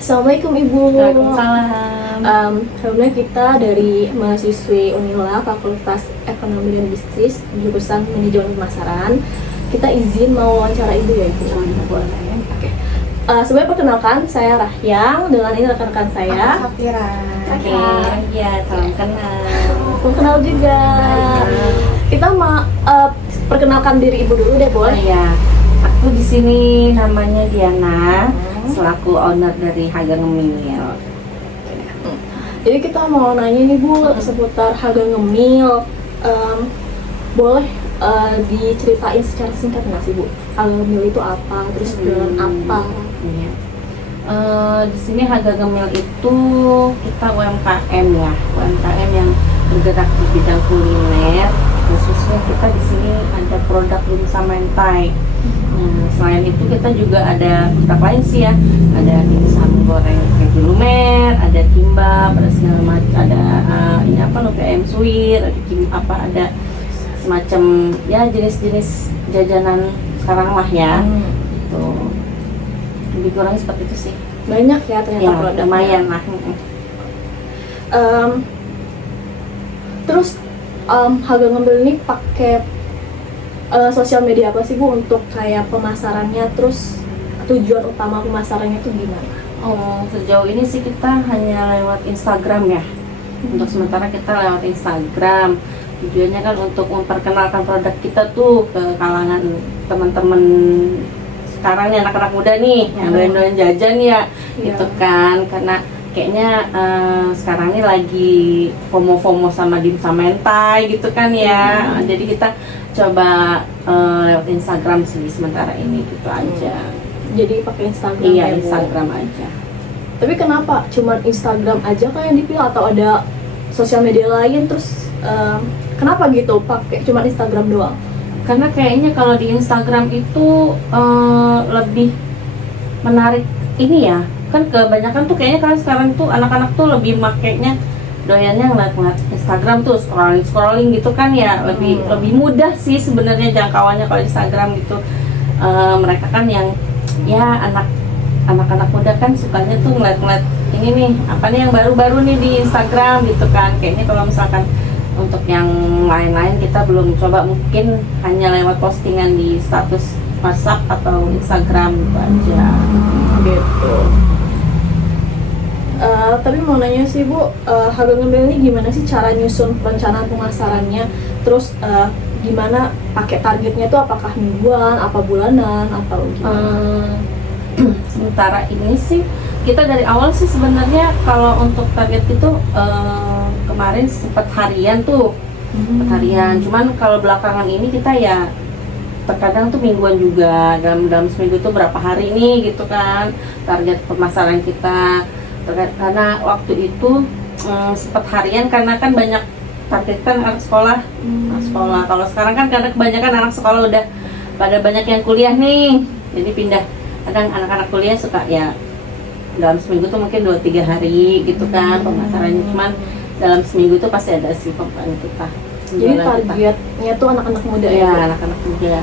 Assalamualaikum Ibu. Waalaikumsalam. Alhamdulillah kita dari mahasiswi Unila Fakultas Ekonomi dan Bisnis jurusan Manajemen Pemasaran. Kita izin mau wawancara Ibu ya Ibu. Boleh. Oke. Sebenarnya perkenalkan saya Rahyang, dengan ini rekan-rekan saya. Safira. Oke, ya salam kenal. Mau kenal juga. Kita mau perkenalkan diri Ibu dulu deh, Oh boleh? ya, aku di sini namanya Diana, selaku owner dari Haga Ngemil. Jadi kita mau nanya nih Bu seputar harga ngemil. Boleh diceritain secara singkat nggak sih Bu? Harga ngemil itu apa? Terus jualan apa? Iya. Di sini Haga Ngemil itu kita UMKM ya, UMKM yang bergerak di bidang kuliner. Khususnya kita di sini ada produk dimsum mentai. Nah, selain itu kita juga ada produk lain sih ya, ada dimsum goreng keju lumer, ada kimbap, ada segala macam, ada ini apa lumpia ayam suwir, ada semacam ya jenis-jenis jajanan sekarang lah ya. Tuh lebih kurang seperti itu sih. Banyak ya ternyata Ya, produknya. lumayan lah. Terus harga ngemil ini pakai sosial media apa sih Bu untuk kayak pemasarannya? Terus tujuan utama pemasarannya itu gimana? Oh, sejauh ini sih kita hanya lewat Instagram ya. Untuk sementara kita lewat Instagram. Tujuannya kan untuk memperkenalkan produk kita tuh ke kalangan teman-teman sekarang nih, anak-anak muda nih yang doyan-doyan jajan ya, gitu kan. Karena kayaknya sekarang ini lagi FOMO-FOMO sama dimsum mentai gitu kan ya. Jadi kita coba lewat Instagram sih sementara ini gitu aja. Jadi pakai Instagram Iya, ya, Bu? Instagram aja. Tapi kenapa cuman Instagram aja kan yang dipilih atau ada sosial media lain? Terus kenapa gitu pakai cuman Instagram doang? Karena kayaknya kalau di Instagram itu lebih menarik ini ya. Kan kebanyakan tuh kayaknya kan sekarang tuh anak-anak tuh lebih makainya doyannya ngeliat Instagram tuh scrolling gitu kan ya. Lebih mudah sih sebenarnya jangkauannya kalau Instagram gitu. Mereka kan yang ya anak-anak muda kan sukanya tuh ngeliat ini nih apa nih yang baru-baru nih di Instagram gitu kan. Kayaknya kalau misalkan untuk yang lain-lain kita belum coba, mungkin hanya lewat postingan di status WhatsApp atau Instagram gitu aja. Gitu. Tapi mau nanya sih Bu, harga ngemil ini gimana sih cara nyusun perencanaan pemasarannya? Terus gimana pakai targetnya tuh, apakah mingguan, apa bulanan, atau gimana? Sementara ini sih kita dari awal sih sebenarnya kalau untuk target itu kemarin sempat harian tuh, harian. Cuman kalau belakangan ini kita ya terkadang tuh mingguan juga, dalam seminggu tuh berapa hari nih gitu kan target pemasaran kita. Karena waktu itu sempat harian karena kan banyak targetan anak sekolah. Kalau sekarang kan karena kebanyakan anak sekolah udah pada banyak yang kuliah nih, jadi pindah. Kadang anak-anak kuliah suka ya dalam seminggu tuh mungkin 2-3 hari gitu kan pemasarannya. Cuman dalam seminggu tuh pasti ada sih pemasaran kita. Jadi targetnya tuh anak-anak muda Ya, Bu? anak-anak muda.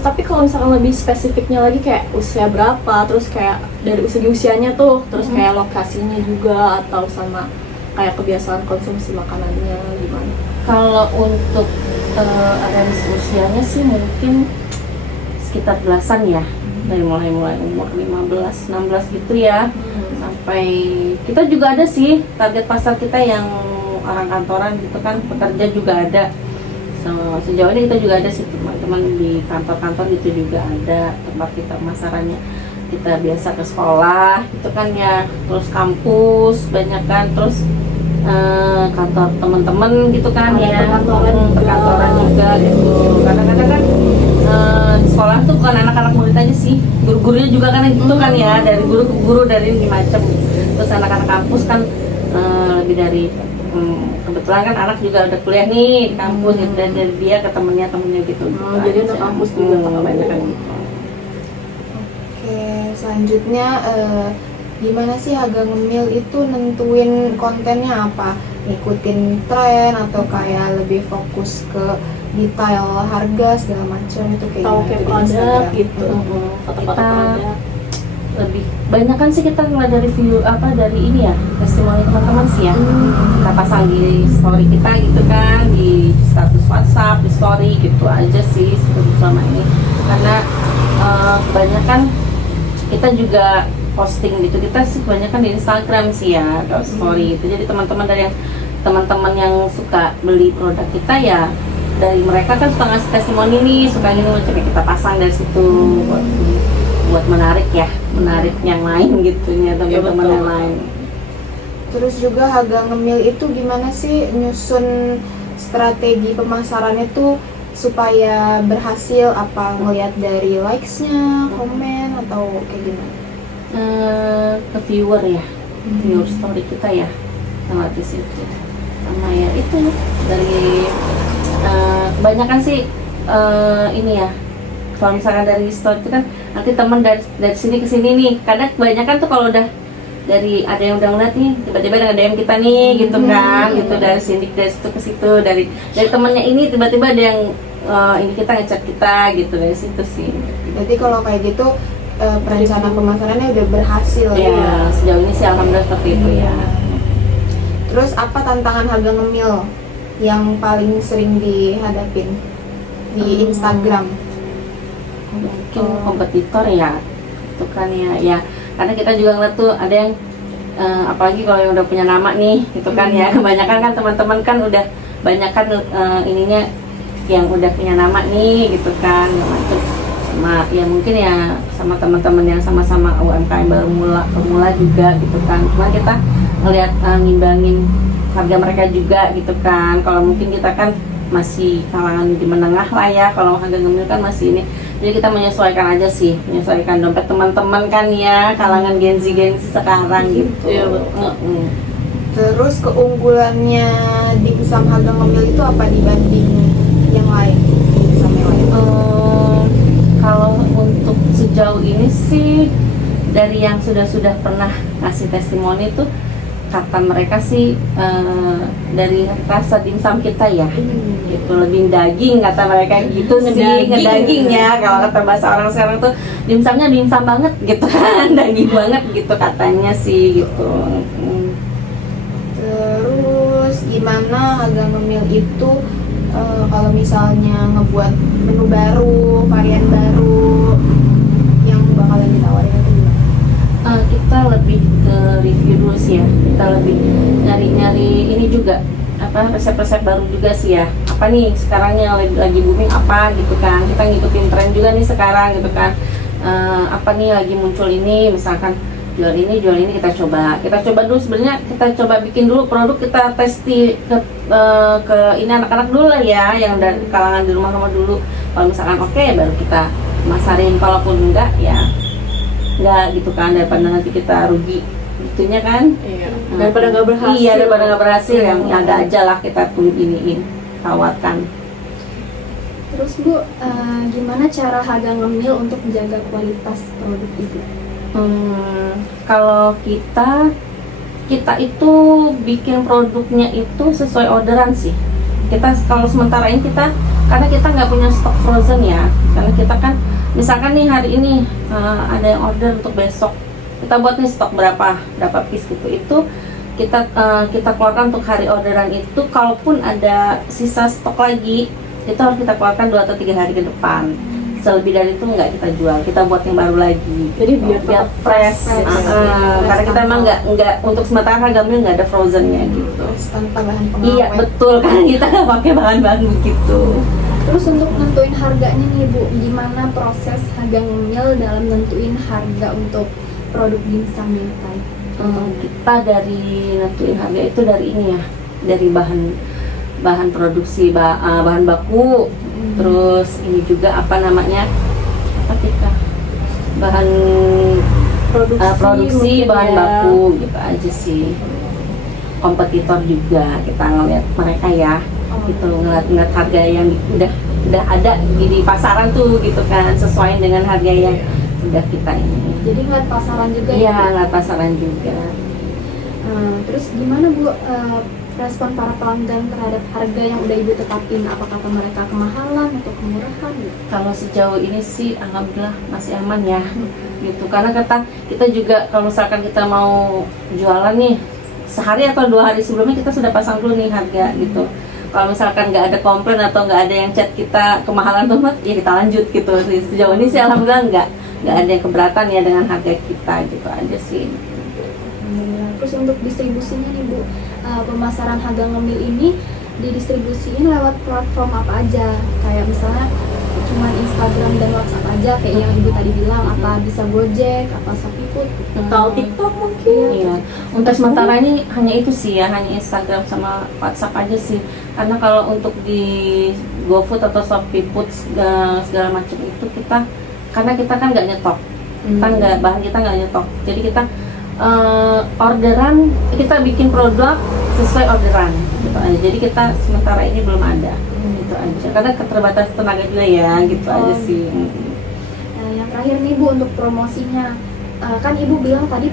Tapi kalau misalkan lebih spesifiknya lagi kayak usia berapa, terus kayak dari segi usianya tuh, terus kayak lokasinya juga, atau sama kayak kebiasaan konsumsi makanannya gimana? Kalau untuk range usianya sih mungkin sekitar belasan ya, dari mulai umur 15-16 gitu ya, sampai kita juga ada sih target pasar kita yang orang kantoran gitu kan, pekerja juga ada. Sejauh ini kita juga ada sih teman-teman di kantor-kantor gitu juga ada tempat kita pemasarannya. Kita biasa ke sekolah gitu kan ya, terus kampus banyak kan, terus kantor teman-teman gitu kan ya, perkantoran juga gitu. Kadang-kadang kan di sekolah tuh bukan anak-anak murid aja sih, guru-gurunya juga kan gitu kan ya, dari guru ke guru, dari macam. Terus anak-anak kampus kan lebih dari kebetulan kan anak juga udah kuliah nih di kampus gitu, dan dari dia ke temennya gitu. Jadi anak kampus juga banyak kan gitu. Oke, selanjutnya gimana sih Haga Ngemil itu nentuin kontennya apa? Ngikutin tren atau kayak lebih fokus ke detail harga segala macam itu kayak Atau gimana kayak tuh di produk Instagram? gitu, foto-foto produk. lebih banyak kan sih kita ngeliat dari view apa dari ini ya testimoni teman-teman sih ya, kita pasang di story kita gitu kan, di status WhatsApp, di story gitu aja sih selama ini, karena kebanyakan kita juga posting gitu, kita sih kebanyakan di Instagram sih ya atau story itu. Jadi teman-teman yang suka beli produk kita ya, dari mereka kan suka ngasih testimoni nih, suka gini, coba kita pasang dari situ buat menarik yang lain gitu ya, teman-teman yang lain. Terus juga Haga Ngemil itu gimana sih nyusun strategi pemasarannya tuh supaya berhasil? Apa ngelihat dari likes-nya, komen, atau kayak gimana? Ke viewer ya, viewer story kita ya, sama di situ, sama ya itu dari kebanyakan sih ini ya, kalau misalkan dari story itu kan nanti teman dari sini ke sini nih, kadang kebanyakan tuh kalau udah dari ada yang udah ngeliat nih, tiba-tiba ada DM kita nih gitu kan, gitu dari sini dari situ ke situ, dari temannya ini tiba-tiba ada yang ini kita ngechat kita gitu, dari situ sih. Berarti kalau kayak gitu perencanaan pemasarannya udah berhasil ya, sejauh ini sih alhamdulillah seperti itu ya. Terus apa tantangan Haga Ngemil yang paling sering dihadapin di Instagram? Mungkin kompetitor ya, itu kan ya karena kita juga ngeliat tuh ada yang apalagi kalau yang udah punya nama nih gitu kan ya, kebanyakan kan teman-teman kan udah banyak kan ininya yang udah punya nama nih gitu kan, sama ya mungkin ya sama teman-teman yang sama-sama UMKM pemula juga gitu kan, cuma kita ngeliat ngimbangin harga mereka juga gitu kan. Kalau mungkin kita kan masih kalangan di menengah lah ya, kalau Haga Ngemil kan masih ini, jadi kita menyesuaikan aja sih, menyesuaikan dompet teman-teman kan ya, kalangan Gen Z sekarang gitu. Iya betul. Terus keunggulannya dimsum Haga Ngemil itu apa dibanding yang lain, dimsum yang lain? Kalau untuk sejauh ini sih dari yang sudah pernah ngasih testimoni tuh, kata mereka sih dari rasa dimsum kita ya, itu lebih daging kata mereka gitu sih, ngedaging ya, kalau kata bahasa orang sekarang tuh dimsumnya dimsum banget gitu kan, daging banget gitu katanya sih gitu. Terus gimana Haga Ngemil itu kalau misalnya ngebuat menu baru, varian baru yang bakalan ditawarin itu gimana? Kita lebih ke review dulu sih ya, kita lebih nyari ini juga apa resep-resep baru juga sih ya, apa nih sekarang yang lagi booming apa gitu kan, kita ngikutin tren juga nih sekarang gitu kan, apa nih lagi muncul ini, misalkan jual ini kita coba dulu, sebenarnya kita coba bikin dulu produk, kita tes ke ini anak-anak dulu lah ya, yang dari kalangan di rumah-rumah dulu. Kalau misalkan oke, baru kita masarin, kalaupun enggak ya enggak gitu kan, daripada nanti kita rugi gitunya kan. Iya. Daripada nggak berhasil. Iya, daripada nggak berhasil, yang ada aja lah kita iniin, tawarkan. Terus Bu, gimana cara Haga Ngemil untuk menjaga kualitas produk itu? Kalau kita itu bikin produknya itu sesuai orderan sih. Kita kalau sementara ini karena kita nggak punya stok frozen ya, karena kita kan misalkan nih hari ini ada yang order untuk besok, kita buat nih stok berapa piece gitu, itu kita keluarkan untuk hari orderan itu. Kalaupun ada sisa stok lagi, itu harus kita keluarkan 2 atau 3 hari ke depan. Selebih dari itu nggak kita jual, kita buat yang baru lagi. Jadi biar fresh. Karena kita emang nggak untuk sementara Haga Ngemil nggak ada frozennya gitu. Tanpa bahan pengawet. Iya betul, kan kita nggak pakai bahan-bahan begitu. Terus untuk nentuin harganya nih Bu, gimana proses Haga Ngemil dalam nentuin harga untuk produk dimsum mentai? Kita dari nentuin harga itu dari ini ya, dari bahan produksi, bahan baku, terus ini juga apa namanya, apa kita bahan produksi mungkin bahan ya. baku gitu aja sih. Kompetitor juga kita ngeliat mereka ya, gitu ngeliat harga yang udah ada di pasaran tuh gitu kan, sesuai dengan harga yang udah kita ini. Jadi ngeliat pasaran juga Iya, ya? ngeliat pasaran juga. Terus gimana Bu respon para pelanggan terhadap harga yang udah Ibu tetapin? Apa kata mereka kemahalan atau kemurahan gitu? Kalau sejauh ini sih alhamdulillah masih aman ya, gitu. Karena kita juga kalau misalkan kita mau jualan nih sehari atau 2 hari sebelumnya kita sudah pasang dulu nih harga gitu. Kalau misalkan nggak ada komplain atau nggak ada yang chat kita kemahalan tuh Mat, ya kita lanjut gitu. Sejauh ini sih alhamdulillah nggak ada yang keberatan ya dengan harga kita gitu aja sih. Terus untuk distribusinya nih Bu, pemasaran harga ngemil ini didistribusiin lewat platform apa aja? Kayak misalnya cuma Instagram dan WhatsApp aja kayak yang Ibu tadi bilang, apa bisa Gojek, apa Shopee Food Atau TikTok mungkin. Iya, untuk sementara ini hanya itu sih ya, hanya Instagram sama WhatsApp aja sih. Karena kalau untuk di GoFood atau Shopee Food segala macam itu karena kita kan nggak nyetok, bahan kita nggak nyetok, jadi kita orderan, kita bikin produk sesuai orderan gitu aja. Jadi kita sementara ini belum ada, gitu aja. Karena keterbatasan tenaga juga ya, gitu aja sih. Nah, yang terakhir nih Bu, untuk promosinya, kan Ibu bilang tadi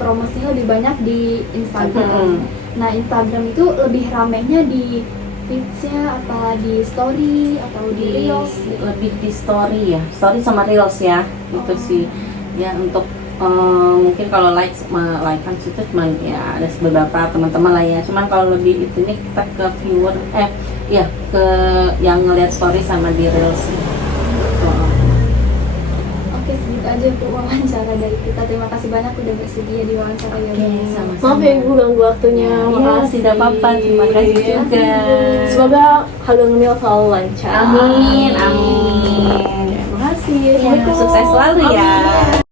promosinya lebih banyak di Instagram. Nah, Instagram itu lebih ramenya di feeds-nya apa di story atau di reels? Lebih di story ya, story sama reels ya, gitu sih. Ya untuk mungkin kalau like kan situ cuman ya ada beberapa teman-teman lah ya. Cuman kalau lebih itu nih kita ke viewer, ya ke yang ngelihat story sama di reels. Oke, segitu aja Bu wawancara dari kita. Terima kasih banyak udah bersedia di wawancara ya Bu. Sama-sama. Maaf ya Ibu ganggu waktunya. Iya, Makasih. tidak apa-apa. Terima kasih juga. Semoga harga ngemil selalu lancar. Amin, amin. Terima kasih. Ya, sukses selalu ya. Amin.